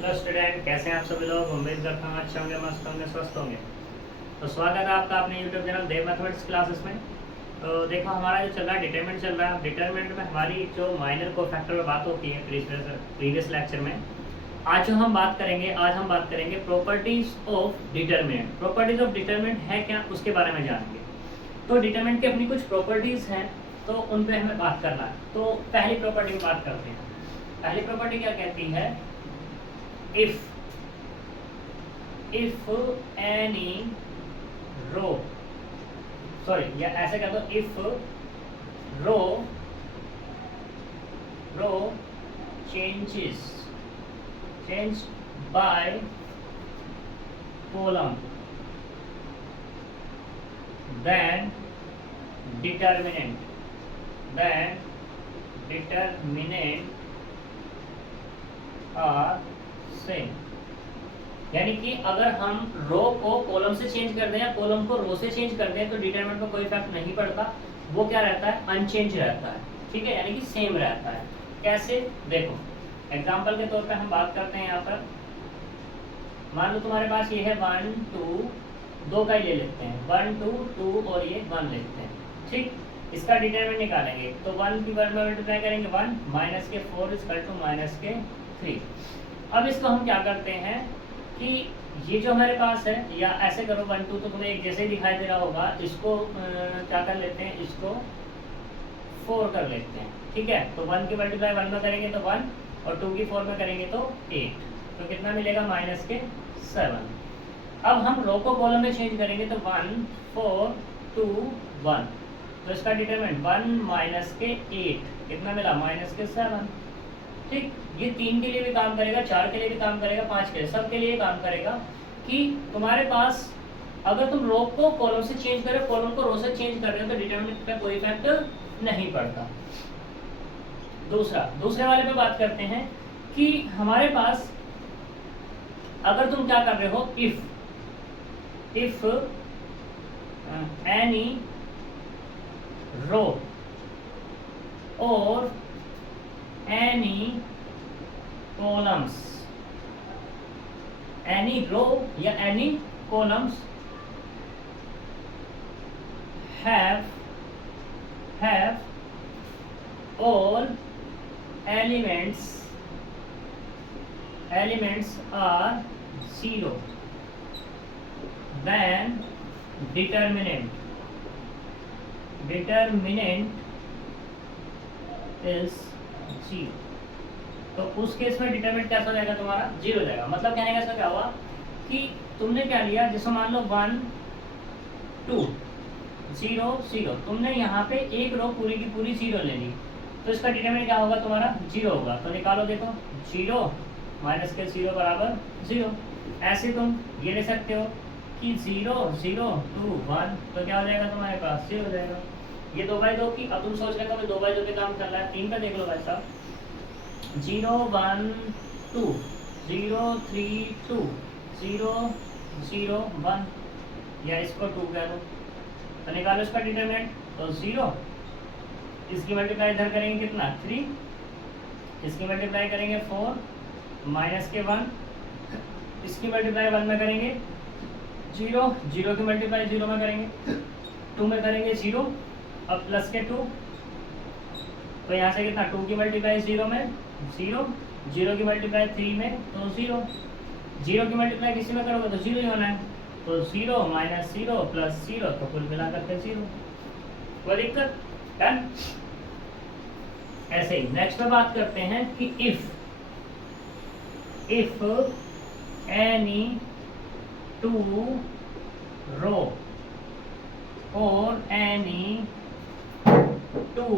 Hello student, कैसे हैं आप सभी लोग। उम्मीद करता हूँ अच्छे होंगे, मस्त होंगे, स्वस्थ होंगे। तो स्वागत है आपका अपने यूट्यूब चैनल देव मैथमेटिक्स क्लासेस में। तो देखो, हमारा जो चल रहा है डिटरमिनेंट चल रहा है। डिटरमिनेंट में हमारी जो माइनर कोफैक्टर में बात होती है प्रीवियस लेक्चर में, आज जो हम बात करेंगे, आज हम बात करेंगे properties of determinant. Properties of determinant है क्या, उसके बारे में जानेंगे। तो डिटरमिनेंट की अपनी कुछ प्रॉपर्टीज हैं, तो उन पर हमें बात करना है। तो पहली प्रॉपर्टी में बात करते हैं। पहली प्रॉपर्टी क्या कहती है, if any row, sorry, या ऐसे कह दो, if row changed by column, then determinant are same. यानी कि अगर हम रो को कॉलम से चेंज कर दें या कॉलम को रो से चेंज कर दें तो डिटरमिनेंट में कोई इफेक्ट नहीं पड़ता, वो क्या रहता है, अनचेंज रहता है। ठीक है, यानी कि सेम रहता है। कैसे, देखो एग्जांपल के तौर पे हम बात करते हैं। यहाँ पर मान लो तुम्हारे पास ये है 1 2, दो का ही ले लेते हैं, 1 2 2 और ये 1 लेते हैं। ठीक, इसका डिटरमिनेंट निकालेंगे तो 1 की 1 में मल्टीप्लाई करेंगे 1, माइनस के 4 इक्वल टू माइनस के 3। अब इसको हम क्या करते हैं कि ये जो हमारे पास है, या ऐसे करो 1 2 तो तुम्हें एक जैसे ही दिखाई दे रहा होगा, इसको क्या कर लेते हैं, इसको 4 कर लेते हैं। ठीक है, तो 1 की मल्टीप्लाई 1 में करेंगे तो 1, और 2 की 4 में करेंगे तो 8, तो कितना मिलेगा, माइनस के 7। अब हम रो को कॉलम में चेंज करेंगे तो 1 4 2 1, तो इसका डिटरमिनेंट 1 माइनस के 8 कितना मिला, माइनस के 7। ठीक, ये 3 के लिए भी काम करेगा, 4 के लिए भी काम करेगा, 5 के लिए, सब के लिए काम करेगा कि तुम्हारे पास अगर तुम रो को कॉलम से चेंज कर रहे हो, कॉलम को रो से चेंज कर रहे हो तो डिटरमिनेंट पे कोई इफेक्ट नहीं पड़ता। दूसरे वाले पे बात करते हैं कि हमारे पास अगर तुम क्या कर रहे हो, इफ एनी रो और any columns, any row या any columns have all elements are 0, then determinant is 0। तो उस केस में डिटरमिनेंट कैसा हो जाएगा, तुम्हारा 0 हो जाएगा। मतलब कहने का इसका क्या हुआ कि तुमने क्या लिया, जैसे मान लो 1 2 0 0, तुमने यहाँ पे एक रो पूरी की पूरी 0 ले ली, तो इसका डिटरमिनेंट क्या होगा, तुम्हारा 0 होगा। तो निकालो, देखो 0 माइनस के 0 बराबर 0। ऐसे तुम ये ले सकते हो कि 0 0 2 1, तो क्या हो जाएगा तुम्हारे पास, 0 हो जाएगा। ये 2/2 की, अब तुम सोच रहे हो 2/2 पे काम कर रहा है, 3 पे देख लो भाई साहब, 0 1 2 0 3 2 0 0 1, या इसको 2 कह लो, तो निकालो इसका डिटरमिनेंट, तो 0, इसकी मल्टीप्लाई इधर करेंगे कितना 3, इसकी मल्टीप्लाई करेंगे 4, माइनस के 1, इसकी मल्टीप्लाई 1 में करेंगे 0, 0 की मल्टीप्लाई 0 में करेंगे, 2 में करेंगे 0, अब प्लस के 2, तो यहाँ से कितना 2 की मल्टीप्लाई 0 में 0, 0 की मल्टीप्लाई 3 में तो 0, 0 की मल्टीप्लाई किसी में करोगे तो 0 ही होना है, तो 0 माइनस 0 प्लस 0, तो कुल मिलाकर के 0। कोई दिक्कत, डन। ऐसे ही नेक्स्ट में बात करते हैं कि इफ एनी 2 रो और any 2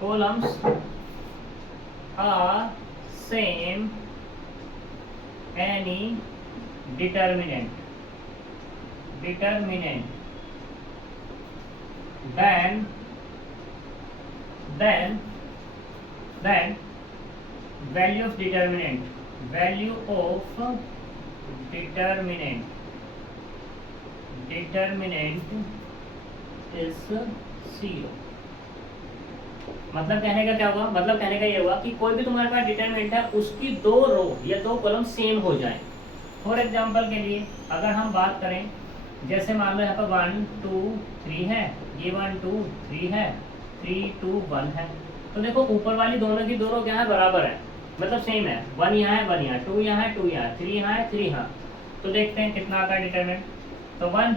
columns are same, any determinant then value of determinant is 0। मतलब कहने का क्या हुआ, मतलब कहने का ये हुआ कि कोई भी तुम्हारे पास डिटरमिनेंट है उसकी दो रो या दो कॉलम सेम हो जाए। फॉर एग्जांपल के लिए अगर हम बात करें, जैसे मान लो यहाँ पर 1 2 3 है, ये 1 2 3 है, 3 2 1 है, तो देखो ऊपर वाली दोनों की दो रो क्या है, बराबर है, मतलब सेम है। 1 यहाँ है, 1 यहाँ, 2 यहाँ है, 2 यहाँ, 3 यहाँ है, 3 यहाँ। तो देखते हैं कितना आता है डिटरमिनेंट। तो 1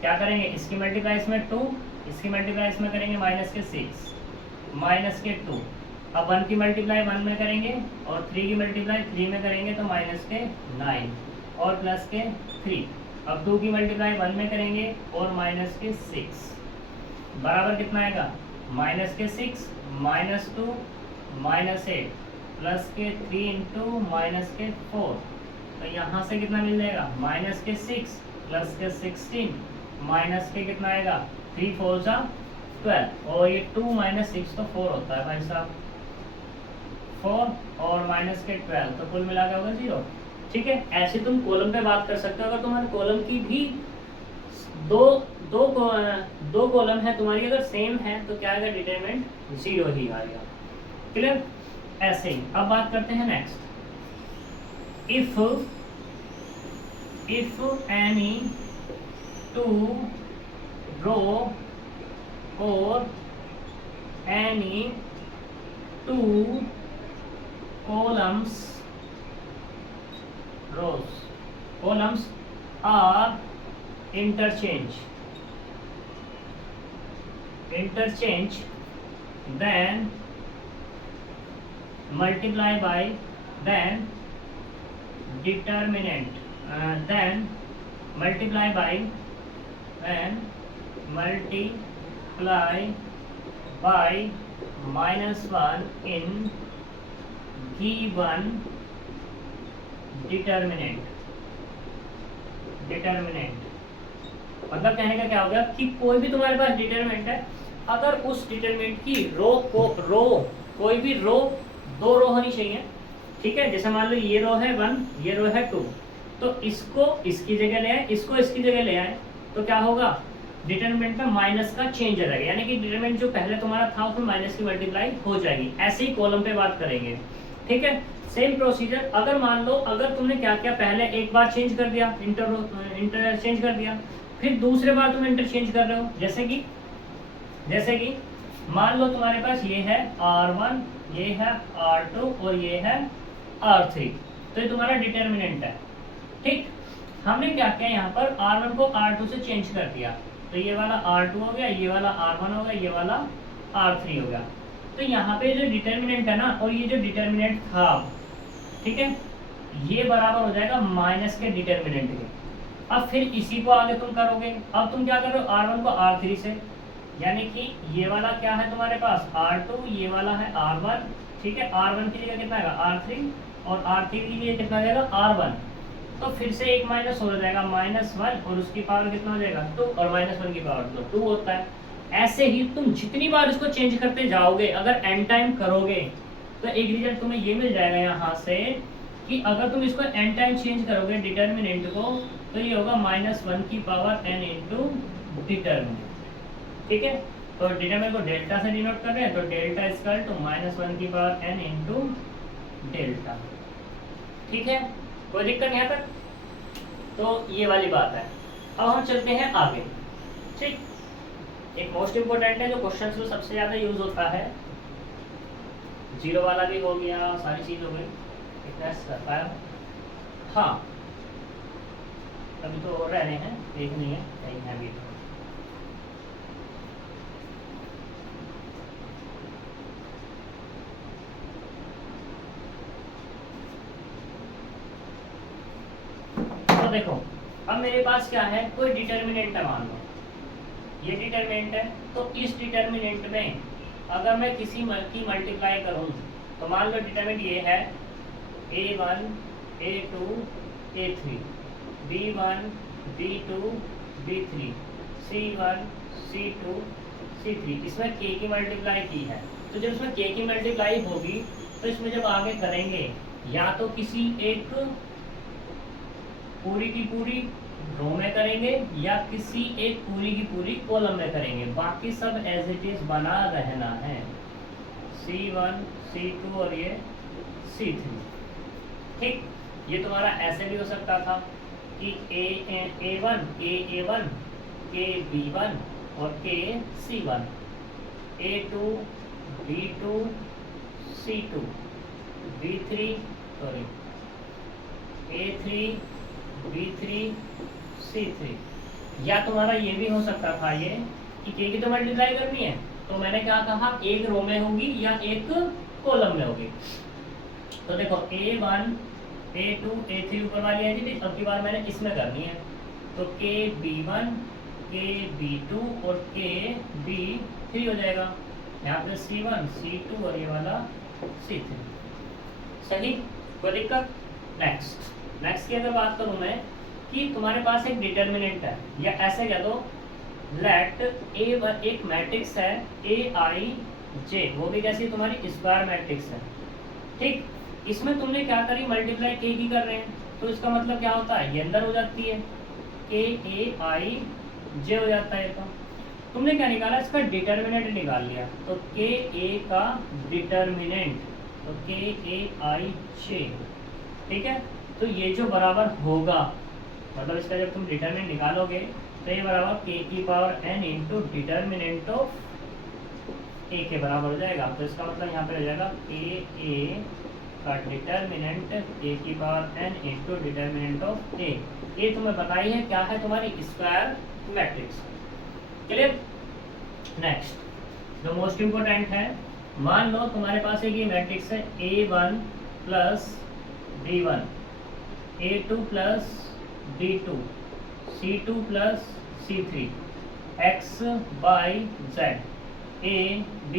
क्या करेंगे, इसकी मल्टीप्लाई इसमें 2, इसकी मल्टीप्लाई इसमें करेंगे माइनस के 6 माइनस के 2। अब 1 की मल्टीप्लाई 1 में करेंगे और 3 की मल्टीप्लाई 3 में करेंगे तो माइनस के 9 और प्लस के 3। अब 2 की मल्टीप्लाई 1 में करेंगे और माइनस के 6 बराबर कितना आएगा, माइनस के 6 माइनस 2 माइनस 8 प्लस के 3 इंटू माइनस के 4। तो यहाँ से कितना मिल जाएगा, माइनस के 6 प्लस के 16 माइनस के कितना आएगा, 3 4 जा 12, और ये 2 माइनस 6 तो 4 होता है भाई साहब, 4 और माइनस के 12, तो कुल मिला के होगा 0। ठीक है, ऐसे तुम कॉलम पे बात कर सकते हो। अगर तुम्हारे कॉलम की भी दो कॉलम है तुम्हारी, अगर सेम है तो क्या आएगा, डिटरमिनेंट 0 ही आएगा। क्लियर, ऐसे ही। अब बात करते हैं next, if any two row or any two columns are interchange, then multiply by determinant, multiply by -1 in given determinant। मतलब कहने का क्या हो गया कि कोई भी तुम्हारे पास डिटरमिनेंट है, अगर उस डिटरमिनेंट की कोई भी रो दो रो होनी चाहिए। ठीक है, जैसे मान लो ये रो है 1, ये रो है 2, तो इसको इसकी जगह ले आए, इसको इसकी जगह ले आए, तो क्या होगा, डिटरमिनेंट में माइनस का चेंज आ जाएगा, यानी कि डिटरमिनेंट जो पहले तुम्हारा था उसमें माइनस की मल्टीप्लाई हो जाएगी। ऐसे ही कॉलम पे बात करेंगे। ठीक है, सेम प्रोसीजर। अगर मान लो अगर तुमने क्या किया, पहले एक बार चेंज कर दिया, इंटरचेंज कर दिया, फिर दूसरे बार तुम इंटरचेंज कर रहे हो, जैसे कि मान लो तुम्हारे पास ये है R1, ये है R2 और ये है R3, तो ये तुम्हारा डिटरमिनेंट है। ठीक, हमने क्या किया, यहाँ पर R1 को R2 से चेंज कर दिया, तो ये वाला R2 हो गया, ये वाला R1 हो गया, ये वाला R3 हो गया। तो यहाँ पे जो डिटरमिनेंट है ना, और ये जो डिटरमिनेंट था, ठीक है, ये बराबर हो जाएगा माइनस के डिटरमिनेंट के। अब फिर इसी को आगे तुम करोगे, अब तुम क्या कर रहे हो, R1 को R3 से, यानी कि ये वाला क्या है तुम्हारे पास R2, ये वाला है R1। ठीक है, R1 की जगह कितना आएगा R3 और R3 की जगह कितना आ जाएगा R1, तो फिर से एक माइनस हो जाएगा -1 और उसकी पावर कितना हो जाएगा 2, और -1 की पावर 2 होता है। ऐसे ही तुम जितनी बार इसको चेंज करते जाओगे, अगर एन टाइम करोगे तो एक रिजल्ट तुम्हें ये मिल जाएगा यहाँ से कि अगर तुम इसको एन टाइम चेंज करोगे डिटरमिनेंट को, तो ये होगा -1 की पावर n इंटू डिटरमिनेंट। ठीक है, तो डिटरमिनेंट को डेल्टा से डिनोट कर रहे हैं, तो डेल्टा इक्वल टू -1 की पावर n इंटू डेल्टा। ठीक है, कोई दिक्कत यहाँ तक? तो ये वाली बात है। अब हम चलते हैं आगे। ठीक, एक मोस्ट इम्पोर्टेंट है जो क्वेश्चन में सबसे ज़्यादा यूज होता है, जीरो वाला भी हो गया, सारी चीज़ हो गई, इतना करता है। हाँ, अभी तो और रहने हैं, एक नहीं है, कहीं है भी। तो देखो, अब मेरे पास क्या है, कोई डिटरमिनेंट है, मान लो ये डिटरमिनेंट है, तो इस डिटरमिनेंट में अगर मैं किसी की मल्टीप्लाई करूं, तो मान लो डिटरमिनेंट ये है A1 A2 A3, B1 B2 B3, C1 C2 C3, इसमें k की मल्टीप्लाई की है। तो जब इसमें k की मल्टीप्लाई होगी तो इसमें जब आगे करेंगे, या तो किसी एक पूरी की पूरी रो में करेंगे या किसी एक पूरी की पूरी कॉलम में करेंगे, बाकी सब एज इट इज बना रहना है। C1 C2 और ये C3। ठीक, ये तुम्हारा ऐसे भी हो सकता था कि A1 के B1 और के C1, A2 B2 C2 B3 sorry A3 B3 C3। या तुम्हारा ये भी हो सकता था ये कि के की तो मल्टीप्लाई करनी है, तो मैंने क्या कहा, एक रो में होगी या एक कॉलम में होगी। तो देखो A1 A2 A3 ऊपर वाली आई थी, अब की बार मैंने इसमें करनी है, तो के B1 के B2 और के B3 हो जाएगा। यहाँ पे C1 C2 और ये वाला C3। सही, कोई दिक्कत? नेक्स्ट की अगर बात करूं मैं कि तुम्हारे पास एक डिटर्मिनेंट है, या ऐसे कह दो लेट A1 एक मैट्रिक्स है AIJ, वो भी कैसी तुम्हारी स्क्वायर मैट्रिक्स है। ठीक, इसमें तुमने क्या करी, मल्टीप्लाई के की कर रहे हैं, तो इसका मतलब क्या होता है, ये अंदर हो जाती है KAIJ हो जाता है। तो तुमने क्या निकाला, इसका डिटर्मिनेंट निकाल लिया, तो KA का डिटर्मिनेंट तो KAIJ। ठीक है, तो ये जो बराबर होगा, मतलब इसका जब तुम डिटर्मिनेंट निकालोगे तो ये बराबर k की power n into determinant of a के बराबर हो जाएगा। तो इसका मतलब यहाँ पे हो जाएगा KA का डिटर्मिनेंट a की power n into determinant of a। ये तुम्हें बताई है क्या है, तुम्हारी स्क्वायर मैट्रिक्स। क्लियर? नेक्स्ट जो मोस्ट इम्पोर्टेंट है, मान लो तुम्हारे पास एक ये मैट्रिक्स है A1 plus B1 A2 plus B2 C2 plus C3 X Y Z A B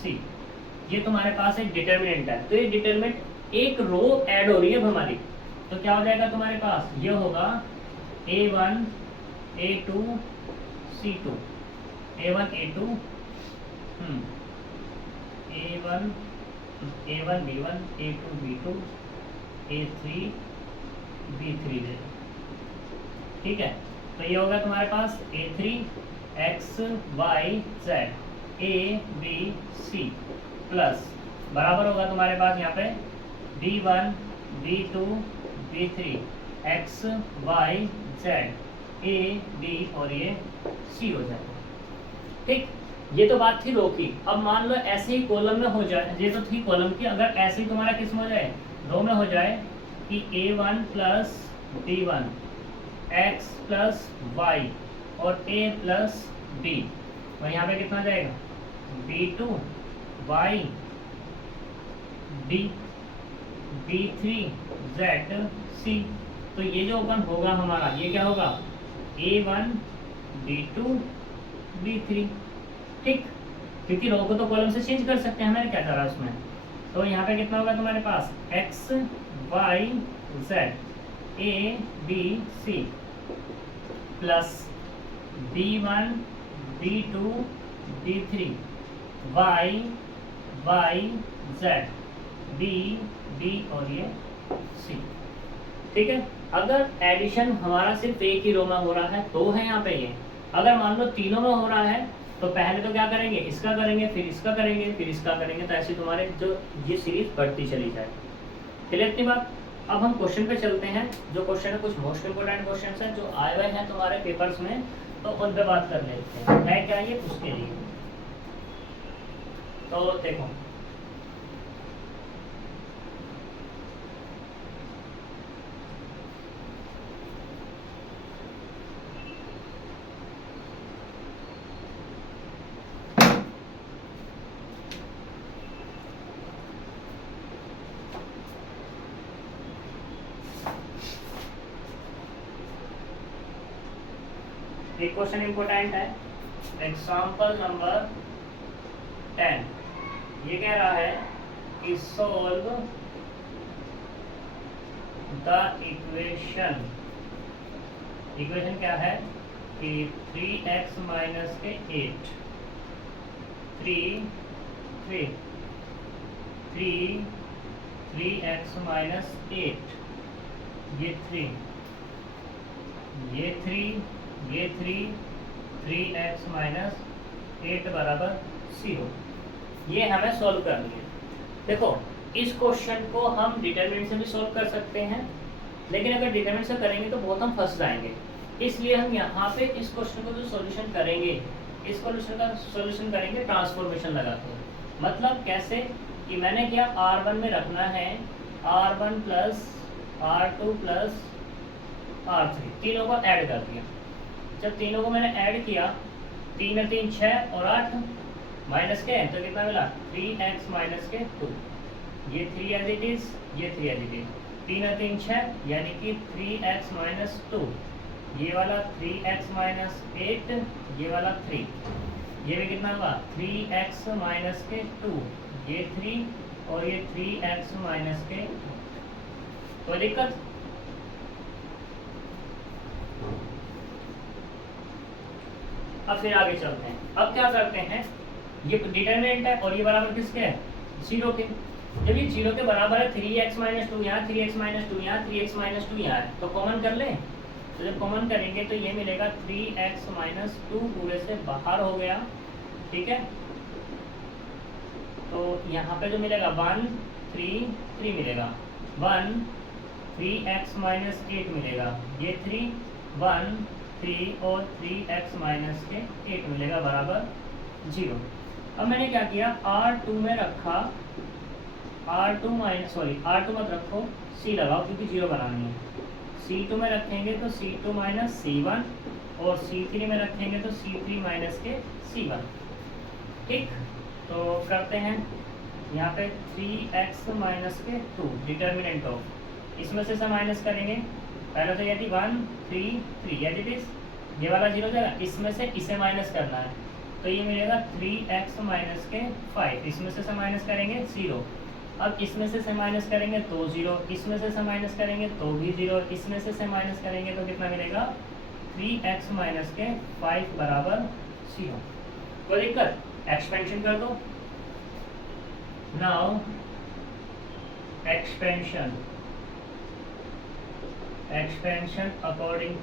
C। ये तुम्हारे पास एक डिटर्मिनेंट है, तो ये डिटर्मिनेंट एक रो ऐड हो रही है हमारी, तो क्या हो जाएगा तुम्हारे पास, ये होगा A1 A2 C2 A1 A2 A1 B1 A2 B2 A3 B3 दे। ठीक है, तो ये होगा तुम्हारे पास A3 X Y Z A B C plus बराबर होगा तुम्हारे पास यहाँ पे B1 B2 B3 X Y Z A B और ये C हो जाएगा। ठीक, ये तो बात थी रो की। अब मान लो ऐसे ही कॉलम में हो जाए, ये तो थी कॉलम की, अगर ऐसे ही तुम्हारा किस में हो जाए, रो में हो जाए कि A1 plus B1 X plus Y और A प्लस B, और यहाँ पे कितना जाएगा B2 Y B B3 Z C। तो ये जो ओपन होगा हमारा, ये क्या होगा A1 B2 B3। ठीक, क्योंकि रो को तो कॉलम से चेंज कर सकते हैं, हमें क्या करा उसमें। तो यहाँ पे कितना होगा तुम्हारे पास X Y Z A B C plus B1 B2 B3 Y Y Z B B और ये C। ठीक है, अगर एडिशन हमारा सिर्फ एक ही रो में हो रहा है तो है यहाँ पे ये, अगर मान लो तीनों में हो रहा है तो पहले तो क्या करेंगे, इसका करेंगे, फिर इसका करेंगे, फिर इसका करेंगे, तो ऐसे तुम्हारे जो ये सीरीज बढ़ती चली जाएगी। क्लियर इतनी बात? अब हम क्वेश्चन पे चलते हैं। जो क्वेश्चन है कुछ मोस्ट इंपोर्टेंट क्वेश्चन है जो आए हुए हैं तुम्हारे पेपर्स में, तो उन पे बात कर लेते हैं। है क्या ये उसके लिए, तो देखो एक क्वेश्चन इंपोर्टेंट है, एग्जाम्पल नंबर 10। ये कह रहा है कि सोल्व द इक्वेशन क्या है कि 3x माइनस के 8 3x माइनस 8 ये 3 ये 3x माइनस 8 बराबर 0। ये हमें सॉल्व करनी है। देखो इस क्वेश्चन को हम डिटरमिनेंट से भी सॉल्व कर सकते हैं, लेकिन अगर डिटरमिनेंट से करेंगे तो बहुत हम फंस जाएंगे। इसलिए हम यहाँ पे इस क्वेश्चन को जो सॉल्यूशन करेंगे, इस क्वेश्चन का सॉल्यूशन करेंगे ट्रांसफॉर्मेशन लगाकर। मतलब कैसे कि मैंने क्या R1 में रखना है R1 plus R2 plus R3, तीनों को ऐड कर दिया। जब तीनों को मैंने ऐड किया, 3 और 3 6 और 8 माइनस के, तो कितना मिला 3x माइनस के 2। ये 3 एज इट इज, ये 3 एज इट इज, 3 और 3 6, यानी कि 3x माइनस 2। ये वाला 3x माइनस 8, ये वाला 3, ये भी कितना होगा 3x माइनस के 2, ये 3 और ये 3x माइनस के। कोई दिक्कत? अब फिर आगे चलते हैं। अब क्या करते हैं, ये डिटरमिनेंट है और ये बराबर किसके है 0 के। जब ये 0 के बराबर है 3x माइनस 2 यहाँ, 3x माइनस 2 यहाँ, 3x माइनस 2 यहाँ है, तो कॉमन कर लें। तो जब कॉमन करेंगे तो ये मिलेगा 3x माइनस 2 पूरे से बाहर हो गया, ठीक है। तो यहाँ पे जो मिलेगा 1 3 3 मिलेगा, 1 3x माइनस 8 मिलेगा, ये 3 1 3 और 3x माइनस के 8 मिलेगा बराबर 0। अब मैंने क्या किया, R2 में रखा, R2 माइनस R2 मत रखो, C लगाओ क्योंकि 0 बनानी है। C2 में रखेंगे तो C2 माइनस C1 और C3 में रखेंगे तो C3 माइनस के C1, ठीक। तो करते हैं यहाँ पे 3x माइनस के 2 डिटर्मिनेंट ऑफ, इसमें से माइनस करेंगे। पहले तो यदि 1 3 3 यदि इट इज, ये वाला 0 जाएगा, इसमें से इसे माइनस करना है, तो ये मिलेगा 3x माइनस के 5, इसमें से माइनस करेंगे 0। अब इसमें से माइनस करेंगे तो 0, इसमें से माइनस करेंगे तो भी 0, इसमें से माइनस करेंगे तो कितना मिलेगा 3x माइनस के 5 बराबर 0। कोई दिक्कत? एक्सपेंशन कर दो। Now expansion according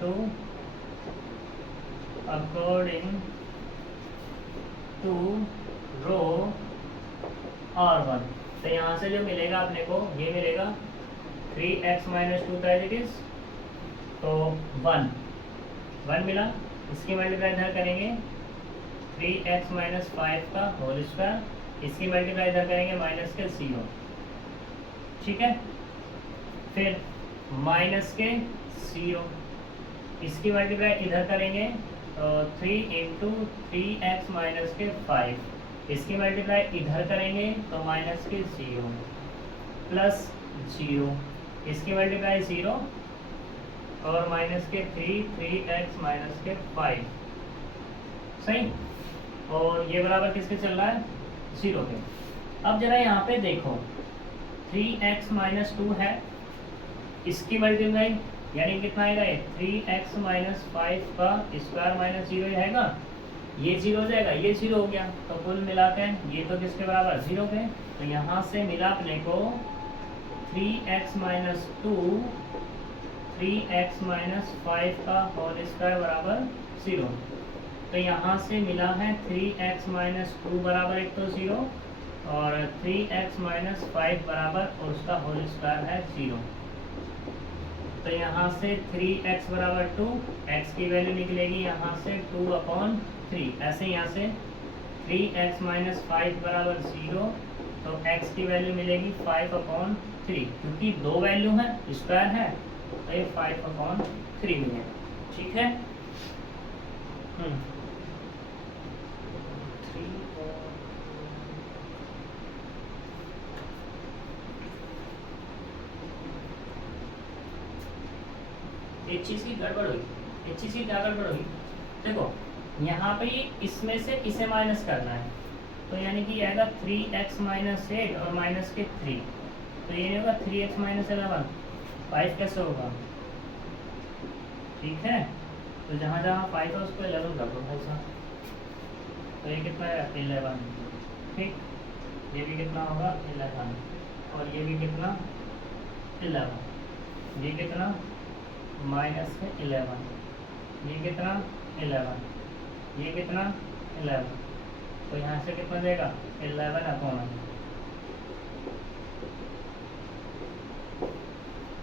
to row R1। तो यहाँ से जो मिलेगा अपने को, ये मिलेगा 3x माइनस 2 था एज इट इज, तो 1 मिला, इसकी मल्टीप्लाई इधर करेंगे 3x माइनस 5 का होल स्क्वायर, इसकी मल्टीप्लाई इधर करेंगे माइनस के 0, ठीक है। फिर माइनस के 0, इसकी मल्टीप्लाई इधर करेंगे तो 3 इंटू 3x माइनस के 5, इसकी मल्टीप्लाई इधर करेंगे तो माइनस के 0 प्लस 0, इसकी मल्टीप्लाई 0 और माइनस के 3x माइनस के 5, सही। और ये बराबर किसके चल रहा है 0 के। अब जरा यहाँ पे देखो 3x माइनस 2 है, इसकी मल्टीप्लाई यानी कितना आएगा, ये 3x माइनस 5 का स्क्वायर माइनस 0 आएगा, ये 0 हो जाएगा, ये 0 हो गया, तो कुल मिला के ये तो किसके बराबर 0 के। तो यहाँ से मिला अपने को 3x माइनस 2 3x माइनस 5 का होल स्क्वायर बराबर 0। तो यहाँ से मिला है 3x माइनस 2 बराबर एक तो 0 और 3x माइनस 5 बराबर और उसका होल स्क्वायर है 0। तो यहाँ से 3x बराबर 2, x की वैल्यू निकलेगी यहाँ से 2/3, ऐसे यहाँ से 3x माइनस 5 बराबर 0, तो x की वैल्यू मिलेगी 5/3, क्योंकि दो वैल्यू है स्क्वायर है तो ये 5/3 में है, ठीक है। एक चीज़ की गड़बड़ हुई, एक चीज़ की क्या गड़बड़ हुई, देखो यहाँ पे इसमें से इसे माइनस करना है, तो यानी कि आएगा 3x माइनस 8 और माइनस के 3, तो ये नहीं होगा 3x माइनस 11, 5 कैसे होगा, ठीक है। तो जहाँ जहाँ 5 है उसको 11 कर दो भाई साहब, तो ये कितना है 11, ठीक। ये भी कितना होगा 11 और ये भी कितना 11, ये कितना माइनस के 11, ये कितना 11, ये कितना 11, तो यहाँ से कितना देगा 11/100।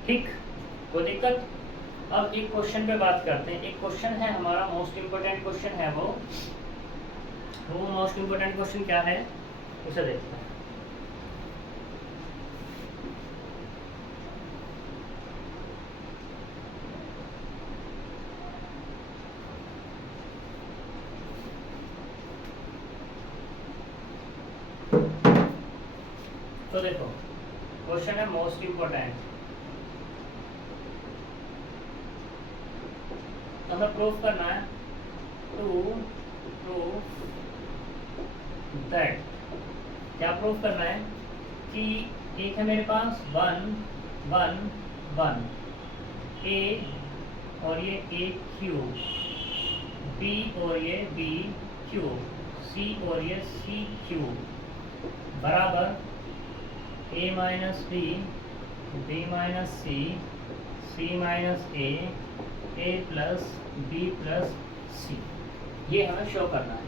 ठीक, कोई दिक्कत। अब एक क्वेश्चन पे बात करते हैं। एक क्वेश्चन है हमारा मोस्ट इम्पोर्टेंट क्वेश्चन है वो मोस्ट इम्पोर्टेंट क्वेश्चन क्या है उसे देखते हैं। तो देखो क्वेश्चन है मोस्ट इम्पोर्टेंट, हमें प्रूफ करना है टू प्रूफ दैट, क्या प्रूफ करना है कि एक है मेरे पास 1 1 1 ए और ये ए क्यूब, बी और ये बी क्यूब, सी और ये सी क्यूब बराबर a minus B minus C minus A plus B plus C, ये हमें शो करना है।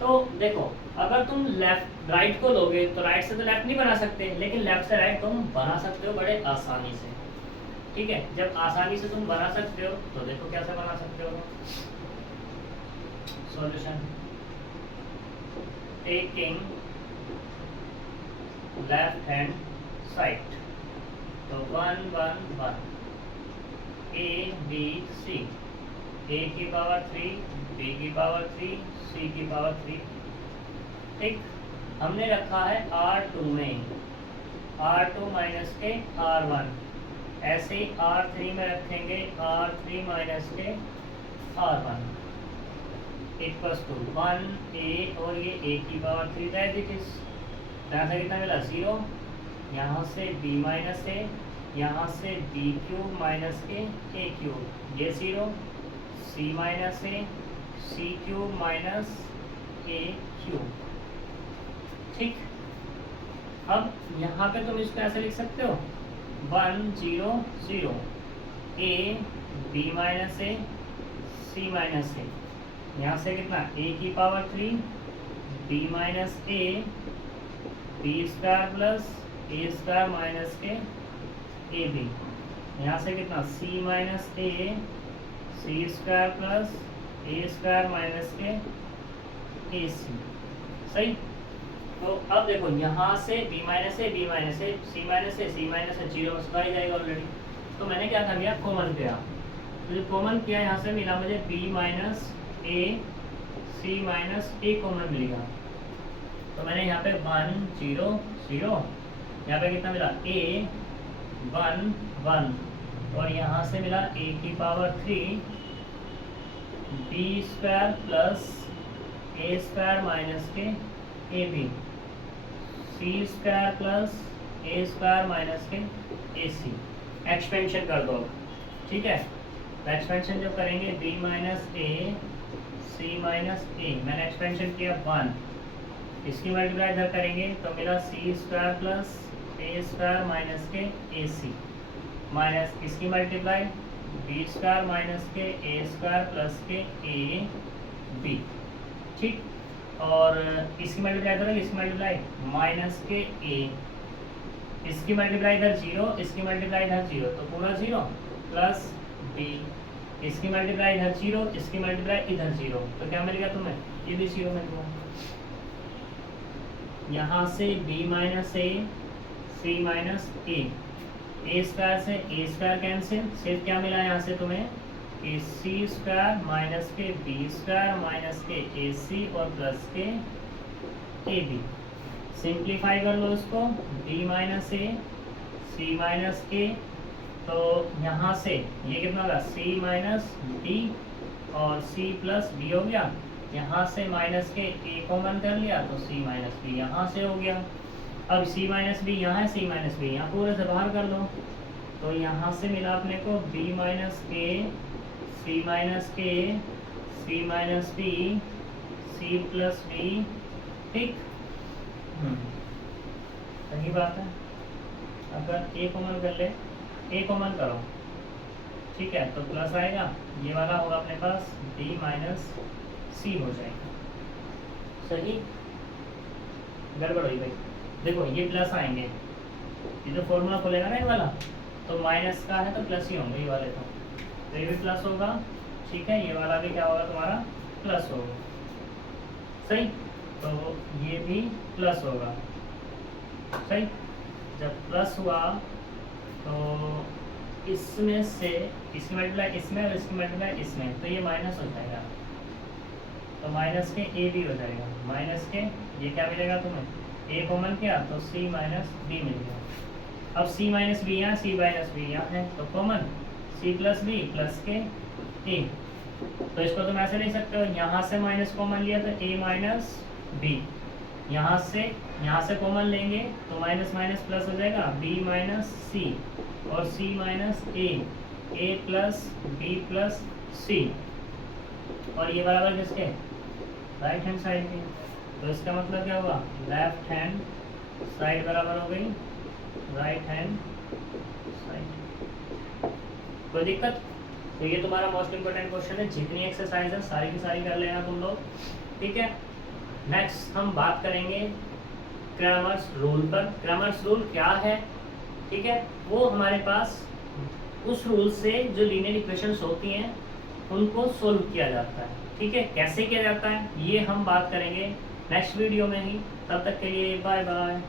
तो देखो अगर तुम लेफ्ट राइट को लोगे तो राइट से तो लेफ्ट नहीं बना सकते, लेकिन लेफ्ट से राइट तुम बना सकते हो बड़े आसानी से। ठीक है, जब आसानी से तुम बना सकते हो तो देखो कैसे बना सकते हो। Solution taking left hand side, तो 1 1 1 ए बी सी, ए की पावर 3 बी की पावर 3 सी की पावर 3। ठीक, हमने रखा है R2 में R2 माइनस के R1, ऐसे ही R3 में रखेंगे R3 माइनस के R1 इक्वल्स टू 1 ए और ये ए की पावर 3 दैट इट इज, यहाँ से कितना मिला 0, यहाँ से b माइनस ए, यहाँ से बी क्यूब माइनस के ए क्यूब, ये 0, सी minus A C cube minus A cube. ठीक, अब यहाँ पे तुम इसको ऐसे लिख सकते हो 1 0 0 A B minus A C minus A, यहाँ से कितना ए की power 3 B minus A B square plus A square minus के ए बी, यहाँ से कितना C minus A C square plus A square minus के ए सी। सही, तो अब देखो यहाँ से b minus A C minus A C minus ए 0 में ही जाएगा ऑलरेडी। तो मैंने क्या कर लिया, कॉमन किया, तो जो कॉमन किया यहाँ से मिला मुझे b minus A C minus A common मिलेगा। तो मैंने यहाँ पे 1 0 0, यहाँ पे कितना मिला a 1 1, और यहाँ से मिला a की power 3 b square plus A square minus के A B, C square plus A square minus के ए सी। एक्सपेंशन कर दो, ठीक है। तो एक्सपेंशन जो करेंगे b minus A C minus ए, मैंने एक्सपेंशन किया 1, इसकी मल्टीप्लाई इधर करेंगे तो मिला सी square plus A square minus के ए सी, माइनस इसकी मल्टीप्लाई बी स्क्वायर माइनस के ए square plus K A B. ठीक, और इसकी मल्टीप्लाई करेंगे, इसकी मल्टीप्लाई माइनस के ए, इसकी मल्टीप्लाई इधर 0, इसकी मल्टीप्लाई इधर 0, तो पूरा 0 प्लस बी, इसकी मल्टीप्लाई इधर 0, इसकी मल्टीप्लाई इधर 0, तो क्या मिलेगा तुम्हें, ये भी 0 मिल गया। यहाँ से b minus A C minus A square से ए स्क्वायर कैंसिल, सिर्फ क्या मिला यहाँ से तुम्हें कि सी स्क्वायर माइनस के बी स्क्वायर माइनस के ए सी और plus K A B. Simplify कर लो इसको, b minus A C minus ए, तो यहाँ से ये कितना होगा c माइनस डी और c प्लस बी हो गया, यहाँ से माइनस के a कॉमन कर लिया तो c माइनस बी यहाँ से हो गया। अब c माइनस बी यहाँ है, c माइनस बी यहाँ पूरे से बाहर कर लो, तो यहाँ से मिला अपने को b minus A C minus A C minus B C plus B. ठीक, सही बात है। अगर a कॉमन कर ले, a कॉमन करो ठीक है, तो प्लस आएगा, ये वाला होगा अपने पास b माइनस सी हो जाएगा। सही, गड़बड़ हुई भाई, देखो ये प्लस आएंगे, ये जो फॉर्मूला खोलेगा ना ये वाला, तो माइनस का है तो प्लस ही होंगे ये वाले, तो ये भी प्लस होगा, ठीक है, ये वाला भी क्या होगा तुम्हारा प्लस होगा। सही, तो ये भी प्लस होगा। सही, जब प्लस हुआ तो इसमें से इसकी मल्टीप्लाई इसमें और इसकी मल्टीप्लाई इसमें, तो ये माइनस हो जाएगा, तो माइनस के ए भी हो जाएगा, माइनस के ये क्या मिलेगा तुम्हें, ए कॉमन किया तो सी माइनस बी मिल गया। अब सी माइनस बी यहाँ, सी माइनस बी यहाँ है, तो common C plus B plus K A, तो इसको तुम ऐसे लिख सकते हो, यहाँ से माइनस कॉमन लिया तो ए माइनस बी, यहाँ से कॉमन लेंगे तो माइनस माइनस प्लस हो जाएगा, बी माइनस सी और सी minus A plus B plus सी, और ये बराबर किसके, राइट हैंड साइड के, तो इसका मतलब क्या हुआ, लेफ्ट हैंड साइड बराबर हो गई राइट हैंड साइड। कोई दिक्कत? तो ये तुम्हारा मोस्ट इंपोर्टेंट क्वेश्चन है, जितनी एक्सरसाइज है सारी की सारी कर लेना तुम लोग, ठीक है। नेक्स्ट हम बात करेंगे क्रैमर्स रूल पर। क्रैमर्स रूल क्या है, ठीक है, वो हमारे पास उस रूल से जो लीनियर इक्वेशंस होती हैं उनको सोल्व किया जाता है, ठीक है, कैसे किया जाता है ये हम बात करेंगे नेक्स्ट वीडियो में ही। तब तक के लिए बाय बाय।